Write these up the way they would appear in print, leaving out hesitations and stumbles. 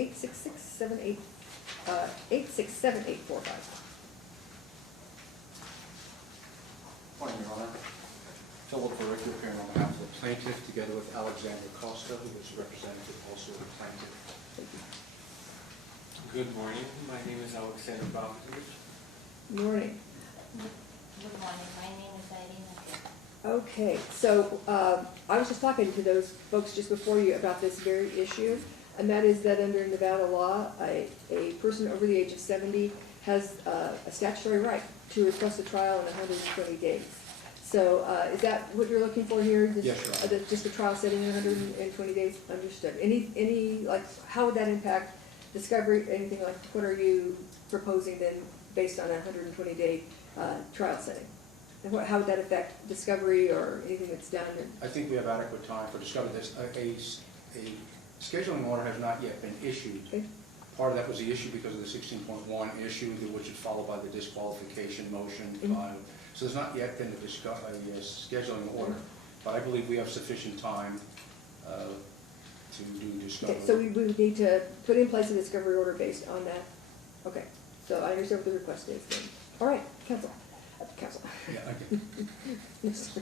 867-845. Morning, Your Honor. Philip Varricchio appearing on behalf of the plaintiff, together with Alexander Costa, who is representative also of the plaintiff. Good morning. My name is Alexander Bovtovich. Morning. Good morning, my name is Irina. Okay, so I was just talking to those folks just before you about this very issue, and that is that under Nevada law, a person over the age of 70 has a statutory right to request a trial in 120 days. So is that what you're looking for here? Yes, Your Honor. Just a trial setting in 120 days? Understood. Any like, how would that impact discovery, anything like, what are you proposing then based on a 120-day trial setting? And how would that affect discovery or anything that's done? I think we have adequate time for discovery. A scheduling order has not yet been issued. Okay. Part of that was the issue because of the 16.1 issue, which is followed by the disqualification motion filed. So there's not yet been a scheduling order, but I believe we have sufficient time to do discovery. Okay, so we would need to put in place a discovery order based on that? Okay, so I understand what the request is then. All right, counsel. Yeah, okay. Mr.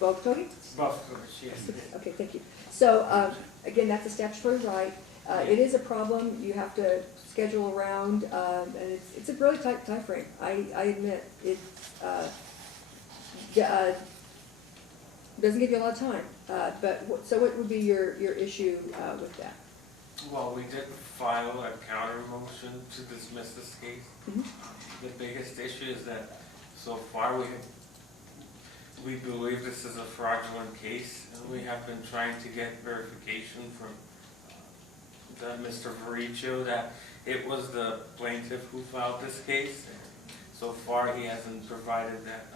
Bovtovich? Bovtovich, yes. Okay, thank you. So, again, that's a statutory right. It is a problem. You have to schedule around, and it's a really tight time frame. I admit. It doesn't give you a lot of time. So what would be your issue with that? Well, we did file a counter motion to dismiss this case. The biggest issue is that so far we believe this is a fraudulent case, and we have been trying to get verification from Mr. Varricchio that it was the plaintiff who filed this case. So far, he hasn't provided that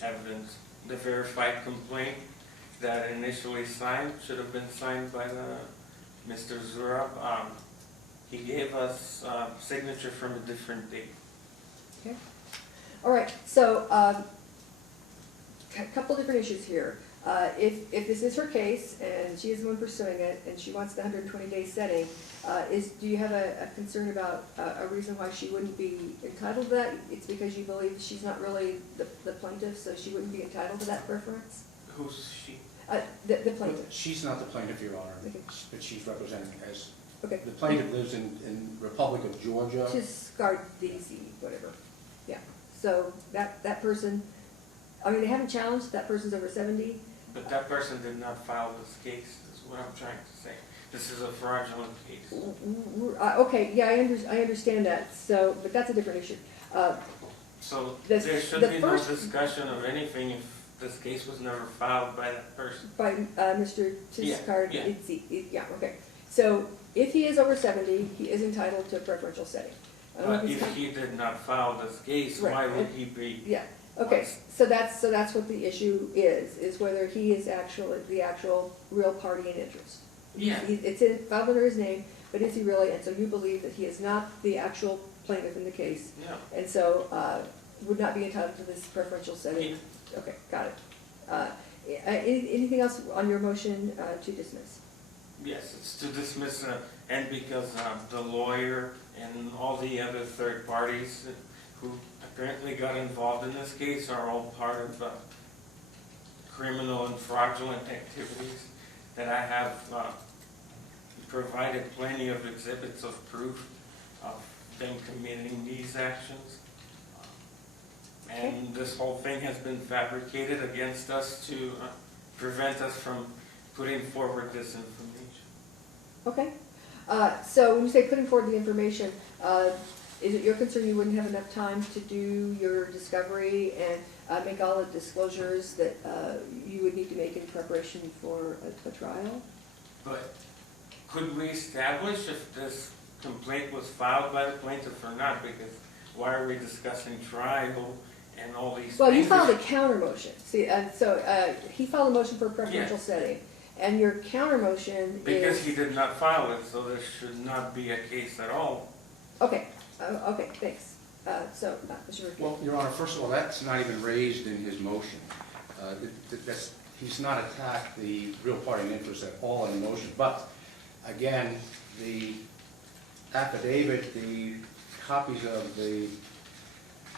evidence. The verified complaint that initially signed should have been signed by Mr. Zurab. He gave us signature from a different date. Okay. All right. So a couple different issues here. If this is her case and she is the one pursuing it and she wants the 120-day setting, do you have a concern about a reason why she wouldn't be entitled to that? It's because you believe she's not really the plaintiff, so she wouldn't be entitled to that preference? Who's she? The plaintiff. She's not the plaintiff, Your Honor, Okay. but she's representing as, Okay. the plaintiff lives in Republic of Georgia. Just Scardisi, whatever. Yeah. So that person, I mean, they haven't challenged that person's over 70. But that person did not file this case, is what I'm trying to say. This is a fraudulent case. Okay, yeah, I understand that. So, but that's a different issue. So This- there should the be first- no discussion of anything if this case was never filed by that person. By Mr. Tiscardisi. Yeah. Yeah, okay. So if he is over 70, he is entitled to a preferential setting. I don't know But he's if he did not file this case, Right. why would he be? Yeah, okay, so that's what the issue is whether he is actually the actual real party in interest. Yeah. It's filed under his name, but is he really, and so you believe that he is not the actual plaintiff in the case, Yeah. and so would not be entitled to this preferential setting? Okay, got it. Anything else on your motion to dismiss? Yes, it's to dismiss, and because the lawyer and all the other third parties who apparently got involved in this case are all part of criminal and fraudulent activities, that I have provided plenty of exhibits of proof of them committing these actions. And this whole thing has been fabricated against us to prevent us from putting forward this information. Okay, so when you say putting forward the information, is it your concern you wouldn't have enough time to do your discovery and make all the disclosures that you would need to make in preparation for a trial? But could we establish if this complaint was filed by the plaintiff or not? Because why are we discussing trial and all these things? Well, you filed a counter motion. See, so he filed a motion for a preferential Yes. setting, and your counter motion Because is... he did not file it, so there should not be a case at all. Okay, okay, thanks. So, Mr. Varricchio. Well, Your Honor, first of all, that's not even raised in his motion. he's not attacked the real party in interest at all in the motion. But, again, the affidavit, the copies of the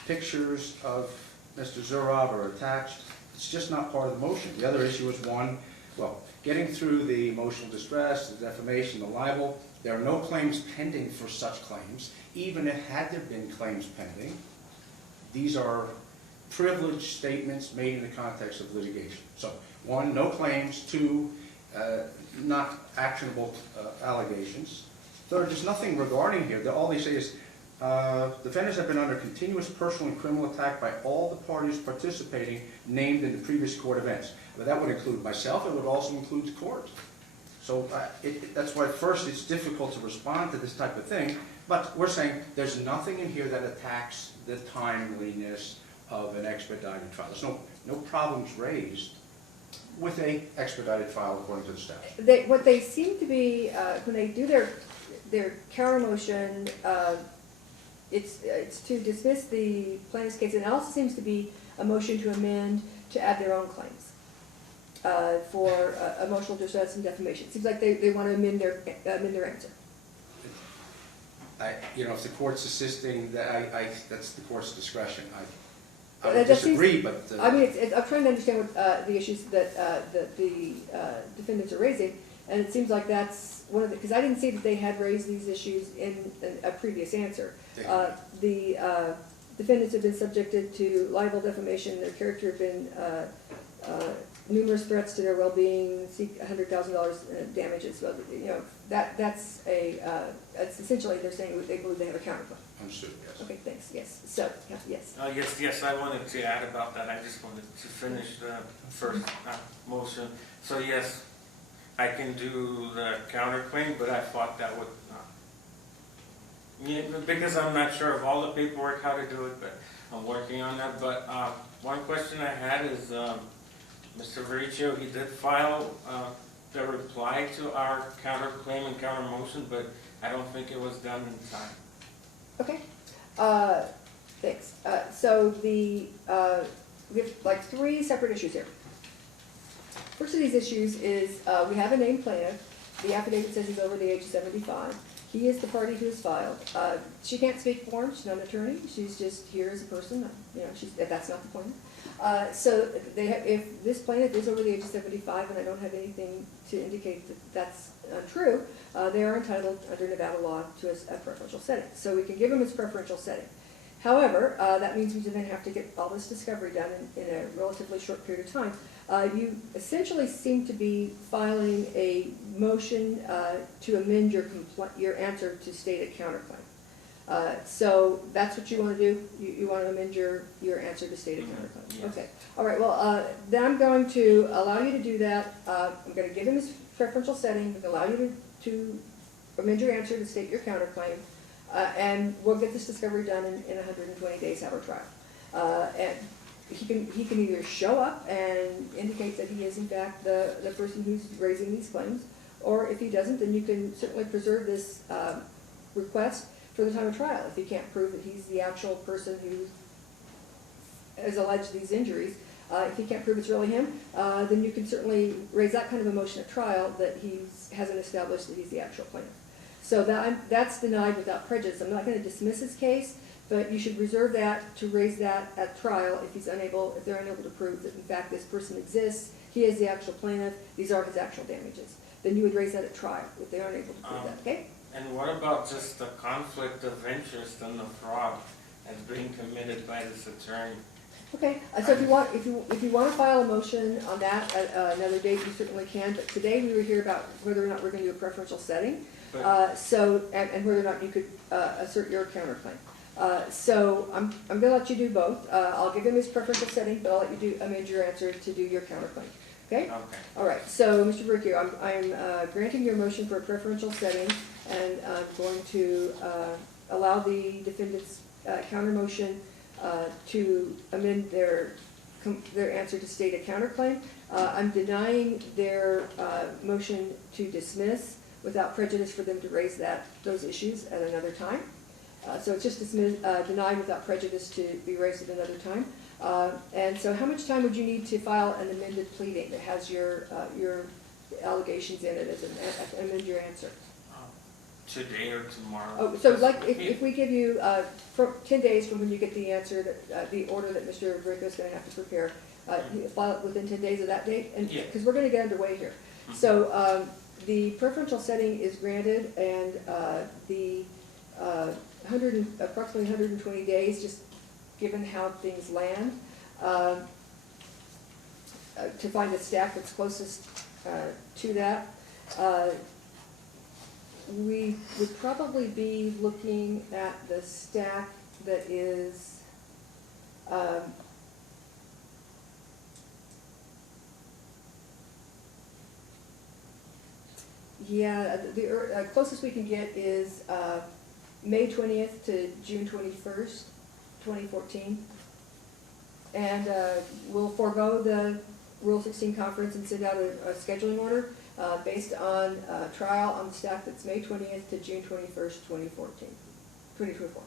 pictures of Mr. Zurab are attached. It's just not part of the motion. The other issue is one, well, getting through the emotional distress, the defamation, the libel. There are no claims pending for such claims. Even if had there been claims pending, these are privileged statements made in the context of litigation. So, one, no claims. Two, not actionable allegations. Third, there's nothing regarding here. All they say is, defendants have been under continuous personal and criminal attack by all the parties participating named in the previous court events. But that would include myself. It would also include the court. So that's why first it's difficult to respond to this type of thing. But we're saying there's nothing in here that attacks the timeliness of an expedited trial. There's no problems raised with a expedited file according to the statute. What they seem to be, when they do their counter motion, it's to dismiss the plaintiff's case, and it also seems to be a motion to amend to add their own claims for emotional distress and defamation. It seems like they want to amend their answer. If the court's assisting, that's the court's discretion. I That would disagree, seems, but... I mean, I'm trying to understand what the issues that the defendants are raising, and it seems like that's one of the, because I didn't see that they had raised these issues in a previous answer. The defendants have been subjected to libel, defamation. Their character have been numerous threats to their well-being, seek $100,000 damages. Well, that's essentially they're saying they believe they have a counterclaim. Understood, yes. Okay, thanks. Yes. So, yes. Yes, I wanted to add about that. I just wanted to finish the first motion. So yes, I can do the counterclaim, but I thought that would because I'm not sure of all the paperwork how to do it, but I'm working on that. But one question I had is Mr. Varricchio, he did file the reply to our counterclaim and counter motion, but I don't think it was done in time. Okay, thanks. So we have like three separate issues here. First of these issues is we have a named plaintiff. The affidavit says he's over the age of 75. He is the party who has filed. She can't speak for him. She's not an attorney. She's just here as a person. That's not the point. So if this plaintiff is over the age of 75, and I don't have anything to indicate that that's untrue, they are entitled under Nevada law to a preferential setting. So we can give them his preferential setting. However, that means we then have to get all this discovery done in a relatively short period of time. You essentially seem to be filing a motion to amend your answer to state a counterclaim. So that's what you want to do? You want to amend your answer to state a counterclaim? Yes. Okay. All right. Well, then I'm going to allow you to do that. I'm going to give him his preferential setting. I'm going to allow you to amend your answer to state your counterclaim. And we'll get this discovery done in 120 days, have our trial. And he can either show up and indicate that he is in fact the person who's raising these claims, or if he doesn't, then you can certainly preserve this request for the time of trial. If he can't prove that he's the actual person who has alleged these injuries, if he can't prove it's really him, then you can certainly raise that kind of a motion at trial that he hasn't established that he's the actual plaintiff. So that's denied without prejudice. I'm not going to dismiss his case, but you should reserve that to raise that at trial if they're unable to prove that in fact this person exists, he is the actual plaintiff, these are his actual damages. Then you would raise that at trial if they aren't able to prove that, okay? And what about just the conflict of interest and the fraud that's being committed by this attorney? Okay, so if you want to file a motion on that at another date, you certainly can. But today we were here about whether or not we're going to do a preferential setting, and whether or not you could assert your counterclaim. So I'm going to let you do both. I'll give him his preferential setting, but I'll let you amend your answer to do your counterclaim. Okay? Okay. All right. So, Mr. Varricchio, I'm granting your motion for a preferential setting, and I'm going to allow the defendant's counter motion to amend their answer to state a counterclaim. I'm denying their motion to dismiss without prejudice for them to raise those issues at another time. So it's just denied without prejudice to be raised at another time. And so how much time would you need to file an amended pleading that has your allegations in it as amend your answer? Today or tomorrow. Oh, so like if we give you 10 days from when you get the answer, that the order that Mr. Varricchio is going to have to prepare, you file it within 10 days of that date? And Yeah. because we're going to get underway here. So the preferential setting is granted, and the approximately 120 days, just given how things land, to find a staff that's closest to that. We would probably be looking at the stack that is, the closest we can get is May 20th to June 21st, 2014. And we'll forego the Rule 16 conference and send out a scheduling order based on trial on the staff that's May 20th to June 21st, 2024.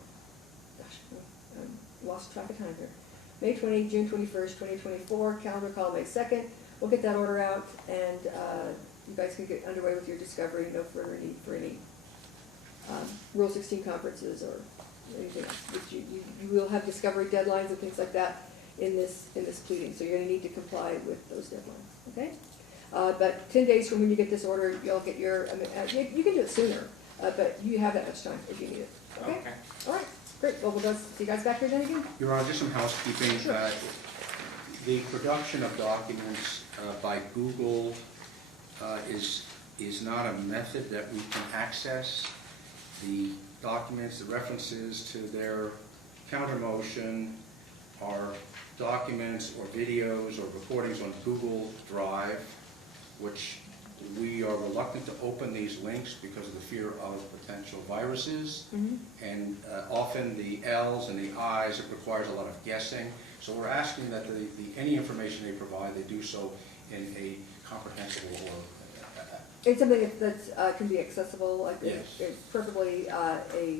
Gosh, I lost track of time here. May 20, June 21st, 2024, calendar call May 2nd. We'll get that order out, and you guys can get underway with your discovery. No further need for any Rule 16 conferences or anything else. But you will have discovery deadlines and things like that in this pleading, so you're going to need to comply with those deadlines. Okay? But 10 days from when you get this order, you'll get your. You can do it sooner, but you have that much time if you need it. Okay? All right. Great. Well, we'll see you guys back here then again. Your Honor, just some housekeeping. Sure. The production of documents by Google is not a method that we can access. The documents, the references to their counter motion are documents or videos or recordings on Google Drive, which we are reluctant to open these links because of the fear of potential viruses. Mm-hmm. And often the L's and the I's, it requires a lot of guessing. So we're asking that any information they provide, they do so in a comprehensible or It's something that can be accessible, like yes. it's preferably a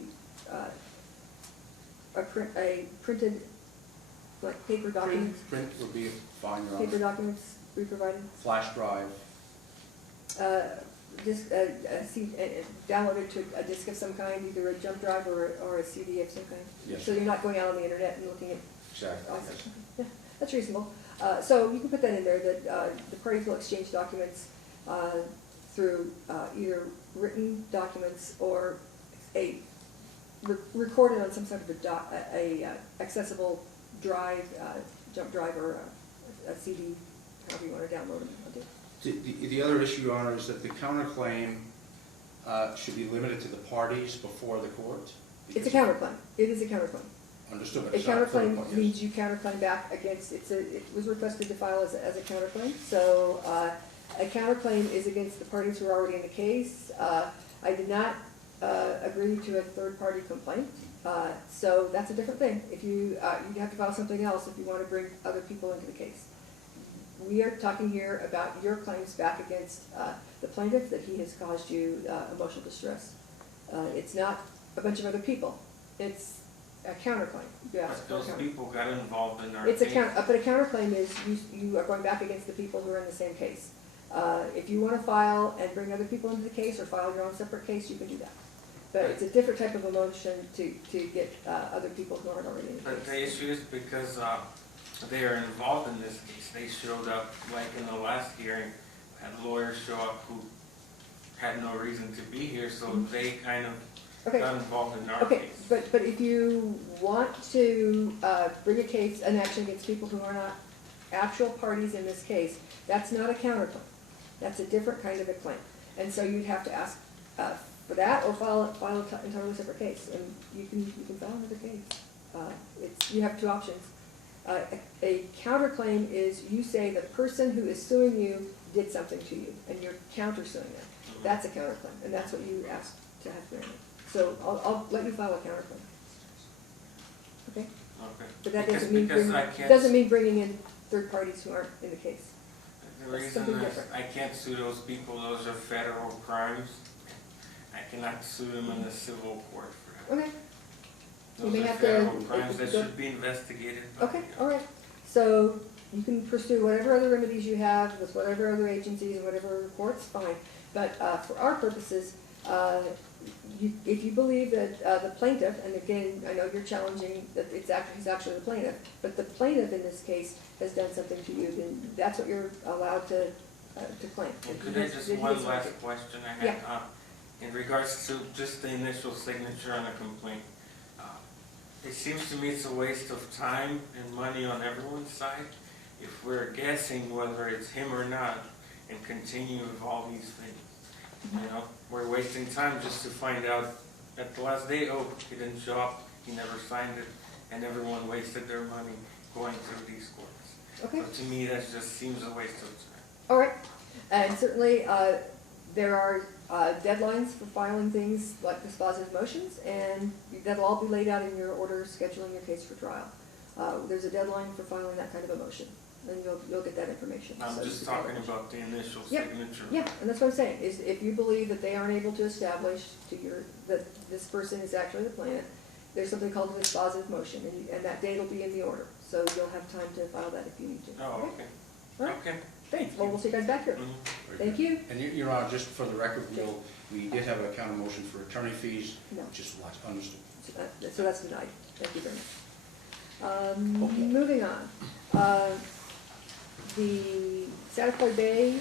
printed, like paper documents. Print would be fine, Your Honor. Paper documents be provided. Flash drive. Just downloaded to a disk of some kind, either a jump drive or a CD of some kind. Yes. So you're not going out on the internet and looking at. Exactly. Yes. Yeah, that's reasonable. So you can put that in there, that the parties will exchange documents through either written documents or recorded on some sort of a accessible drive, jump drive, or a CD, however you want to download them. The other issue, Your Honor, is that the counterclaim should be limited to the parties before the court. It's a counterclaim. It is a counterclaim. Understood. A counterclaim means you counterclaim back against, it was requested to file as a counterclaim. So a counterclaim is against the parties who are already in the case. I did not agree to a third-party complaint, so that's a different thing. If you have to file something else if you want to bring other people into the case. We are talking here about your claims back against the plaintiff, that he has caused you emotional distress. It's not a bunch of other people. It's a counterclaim. But those people got involved in our case. case. But a counterclaim is you are going back against the people who are in the same case. If you want to file and bring other people into the case or file your own separate case, you can do that. But it's a different type of emotion to get other people who aren't already in the case. But the issue is because they are involved in this case. They showed up, like in the last hearing, had lawyers show up who had no reason to be here, so they kind of got involved in our case. But if you want to bring an action against people who are not actual parties in this case, that's not a counterclaim. That's a different kind of a claim. And so you'd have to ask for that or file an entirely separate case. And you can file another case. You have two options. A counterclaim is you say the person who is suing you did something to you, and you're countersuing them. That's a counterclaim, and that's what you asked to have granted. So I'll let you file a counterclaim. Okay? Okay. But that Because doesn't mean bringing in third parties who aren't in the case. The That's reason something is different. I can't sue those people. Those are federal crimes. I cannot sue them in the civil court for that. Okay. You Those may are have federal to. crimes that should be investigated. by, Okay, all right. So you can pursue whatever other remedies you have with whatever other agencies and whatever courts, fine. But for our purposes, if you believe that the plaintiff, and again, I know you're challenging that he's actually the plaintiff, but the plaintiff in this case has done something to you, then that's what you're allowed to claim. And could I just, one last question I had? In regards to just the initial signature on a complaint, it seems to me it's a waste of time and money on everyone's side if we're guessing whether it's him or not and continue with all these things. You know, we're wasting time just to find out at the last day, oh, he didn't show up, he never signed it, and everyone wasted their money going through these courts. Okay. So to me, that just seems a waste of time. All right, and certainly there are deadlines for filing things like dispositive motions, and that'll all be laid out in your order scheduling your case for trial. There's a deadline for filing that kind of a motion, and you'll get that information. I'm So just talking about the initial Yep. signature. Yeah, and that's what I'm saying, is if you believe that they aren't able to establish that this person is actually the plaintiff, there's something called a dispositive motion, and that date will be in the order, so you'll have time to file that if you need to. Oh, okay. All right, Okay. thanks, well, we'll see you guys back here. Mhm. Thank you. And Your Honor, just for the record, we did have a counter motion for attorney fees, No. just understood. So that's denied. Thank you very much. Okay. Moving on. The Santa Fe Bay